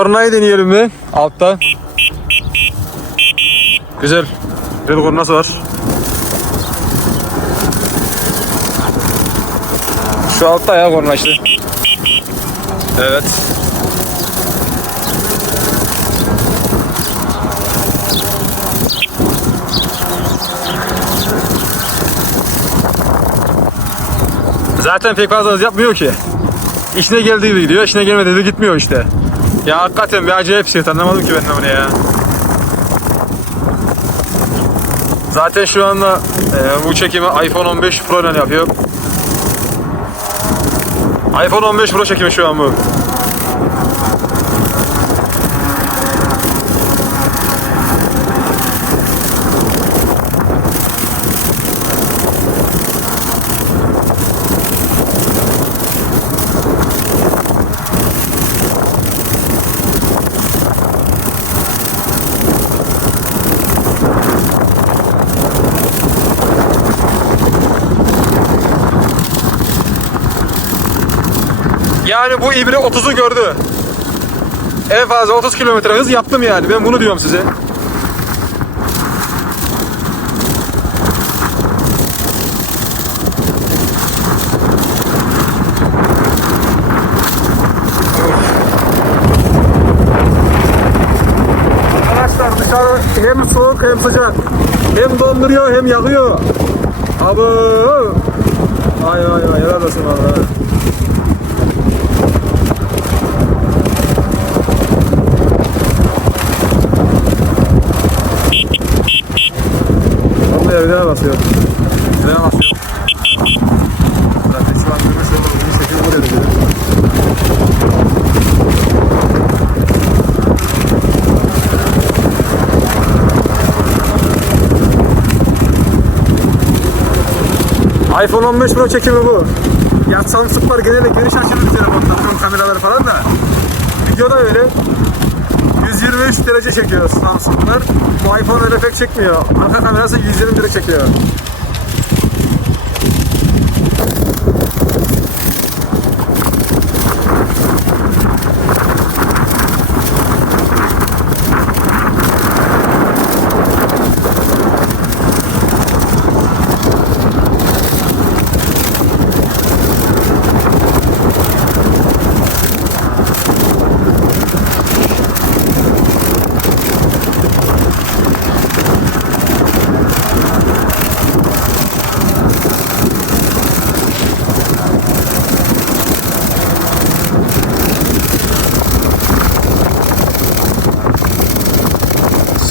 Kornayı deneyelim bir altta. Güzel. Güzel kornası var. Şu altta ya korna işte. Evet. Zaten pek fazla yapmıyor ki. İşine geldiği gibi gidiyor, işine gelmediği gibi gitmiyor işte. Ya hakikaten bir acayip şey anlamadım ki ben de bunu ya. Zaten şu anda e, bu çekimi iPhone 15 Pro ile yapıyor. iPhone 15 Pro çekimi şu an bu. Yani bu ibre 30'u gördü. En fazla 30 kilometre hız yaptım yani. Ben bunu diyorum size. Arkadaşlar dışarı hem soğuk hem sıcak. Hem donduruyor hem yakıyor. Abi. Ay ay ay helal olsun vallahi. Vallahi evine basıyor. Evine basıyor. Zaten şu an görürseniz iyi şekilde buraya gidiyor. iPhone 15 Pro çekimi bu. Ya Samsung'lar genelde geniş açılı bir telefonlar, ön kameraları falan da. Videoda öyle 123 derece çekiyor Samsung'lar. Bu iPhone öyle pek çekmiyor. Arka kamerası 120 derece çekiyor.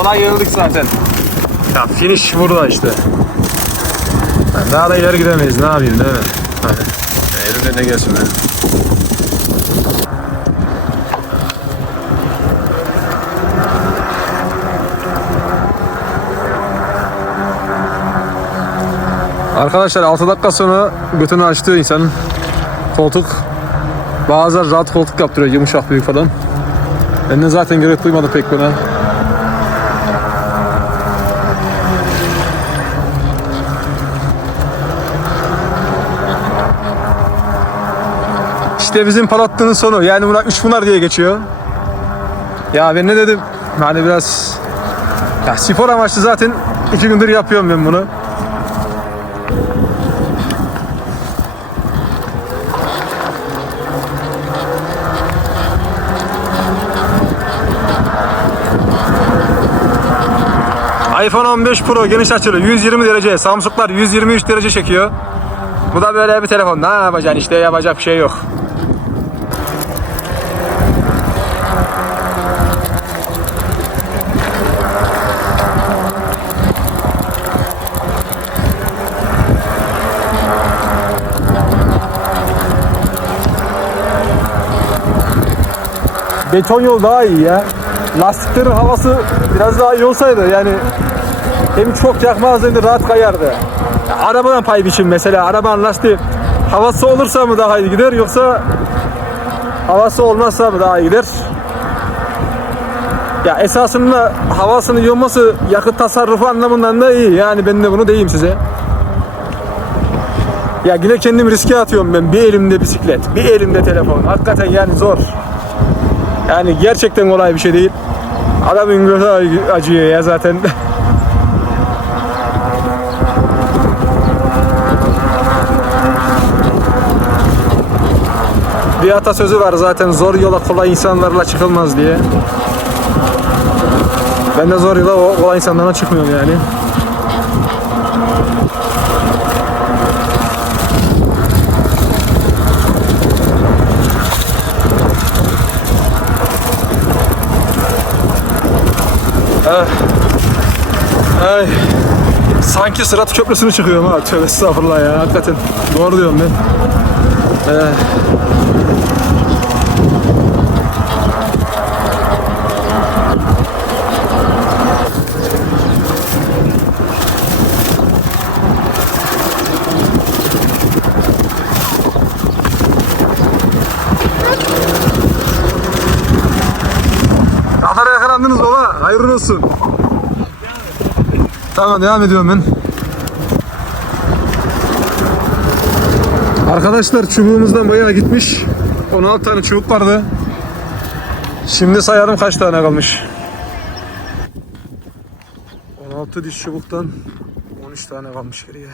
Sola yığıldık zaten. Ya finish burada işte. Daha da ileri gidemeyiz. Ne yapayım değil mi? Hadi. Ne gelsin benim. Arkadaşlar 6 dakika sonra götünü açtığı insanın koltuk bazıları rahat koltuk yaptırıyor yumuşak büyük falan. Ben de zaten gerek duymadım pek buna. İşte bizim palattının sonu. Yani buna üç bunlar diye geçiyor. Ya ben ne dedim? Hani biraz ya spor amaçlı zaten iki gündür yapıyorum ben bunu. iPhone 15 Pro geniş açılı 120 derece Samsung'lar 123 derece çekiyor. Bu da böyle bir telefon. Ne yapacaksın işte yapacak bir şey yok. Beton yol daha iyi ya. Lastiklerin havası biraz daha iyi olsaydı yani hem çok yakmazdı hem de rahat kayardı. Ya arabadan pay biçim mesela. Arabanın lastiği havası olursa mı daha iyi gider yoksa havası olmazsa mı daha iyi gider? Ya esasında havasını yolması yakıt tasarrufu anlamından da iyi. Yani ben de bunu diyeyim size. Ya yine kendim riske atıyorum ben. Bir elimde bisiklet, bir elimde telefon. Hakikaten yani zor. Yani gerçekten kolay bir şey değil. Adamın gözü acıyor ya zaten. Bir atasözü var zaten zor yola kolay insanlarla çıkılmaz diye. Ben de zor yola kolay insanlarla çıkmıyorum yani. Ah. Ay. Sanki Sırat Köprüsü'nü çıkıyorum ha. Tövbe estağfurullah ya. Hakikaten. Doğru diyorum ben. Ee, yakalandınız baba. Hayırlı olsun. Tamam devam ediyorum ben. Arkadaşlar çubuğumuzdan bayağı gitmiş. 16 tane çubuk vardı. Şimdi sayalım kaç tane kalmış. 16 diş çubuktan 13 tane kalmış geriye.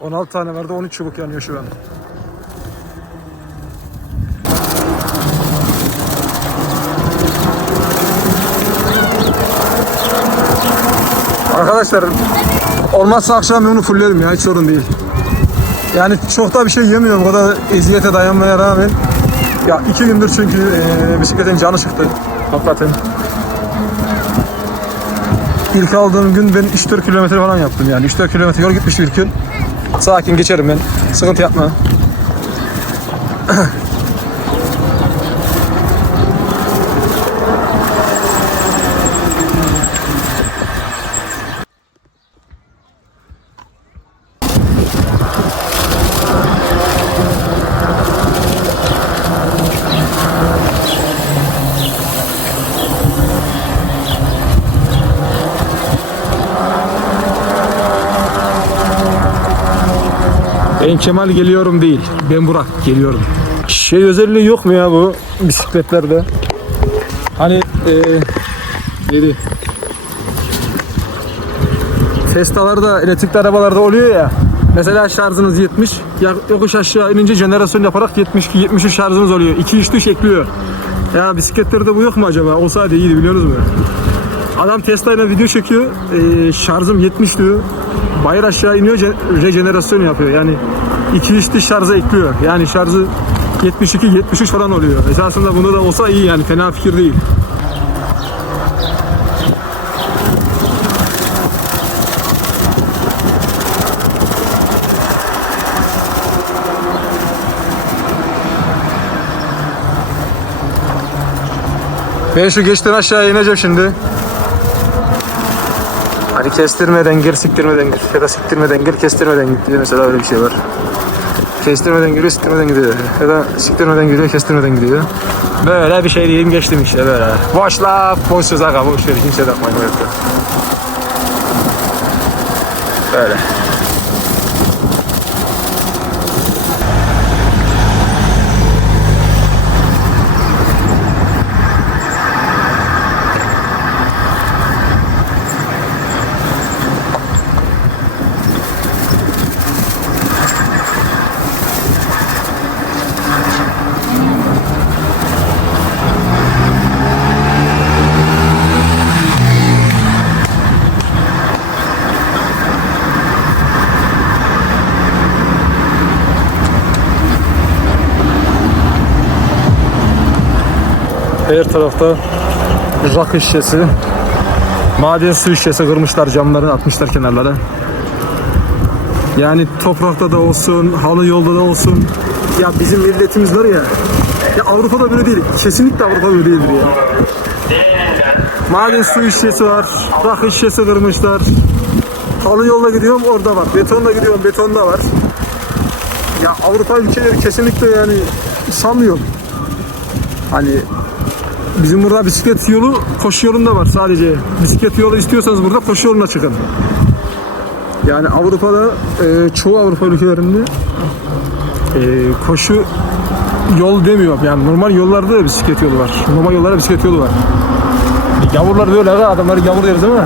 16 tane vardı 13 çubuk yanıyor şu an. Arkadaşlar olmazsa akşam onu fullerim ya hiç sorun değil. Yani çok da bir şey yemiyorum o kadar eziyete dayanmaya rağmen. Ya iki gündür çünkü e, bisikletin canı çıktı. Hakikaten. İlk aldığım gün ben 3-4 kilometre falan yaptım yani. 3-4 kilometre yol gitmiştim ilk gün. Sakin geçerim ben. Sıkıntı yapma. Ben Kemal geliyorum değil. Ben Burak geliyorum. Şey özelliği yok mu ya bu bisikletlerde? Hani eee neydi? Tesla'larda, elektrikli arabalarda oluyor ya. Mesela şarjınız 70, ya- yokuş aşağı inince jenerasyon yaparak 72 73 şarjınız oluyor. 2 3 düş ekliyor. Ya bisikletlerde bu yok mu acaba? Olsaydı iyiydi biliyorsunuz mu? Adam Tesla ile video çekiyor. Ee, şarjım 70 diyor. Bayır aşağı iniyor rejenerasyon yapıyor. Yani 2 3 diş şarja ekliyor. Yani şarjı 72 73 falan oluyor. Esasında bunu da olsa iyi yani fena fikir değil. Ben şu geçten aşağı ineceğim şimdi. Hani kestirmeden gir, siktirmeden gir. Ya da siktirmeden gir, kestirmeden git diye mesela öyle bir şey var. Kestirmeden giriyor, siktirmeden gidiyor. Ya da siktirmeden giriyor, kestirmeden gidiyor. Böyle bir şey diyeyim geçtim işte böyle. Boş laf, boş söz aga, boş ver. Kimse takmayın hayatta. Böyle. Her tarafta rakı şişesi, maden su şişesi kırmışlar camları atmışlar kenarlara. Yani toprakta da olsun, halı yolda da olsun. Ya bizim milletimiz var ya, ya Avrupa'da böyle değil. Kesinlikle Avrupa böyle değildir ya. Maden su şişesi var, rakı şişesi kırmışlar. Halı yolda gidiyorum orada var. Betonla gidiyorum betonda var. Ya Avrupa ülkeleri kesinlikle yani sanmıyorum. Hani Bizim burada bisiklet yolu koşu yolunda var sadece. Bisiklet yolu istiyorsanız burada koşu yoluna çıkın. Yani Avrupa'da e, çoğu Avrupa ülkelerinde e, koşu yol demiyorum yani normal yollarda da bisiklet yolu var. Normal yollarda bisiklet yolu var. Yavrular böyle aga adamları yavur deriz ama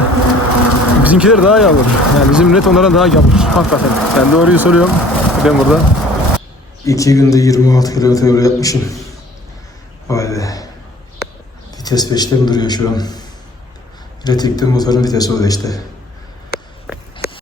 bizimkiler daha yavur. Yani bizim net onlardan daha yavur. Hakikaten. Ben doğruyu soruyorum. Ben burada. İki günde 26 kilometre yol yapmışım. Vay be. Vites 5'te mi duruyor şu an? Elektrikli motorun vitesi o da işte.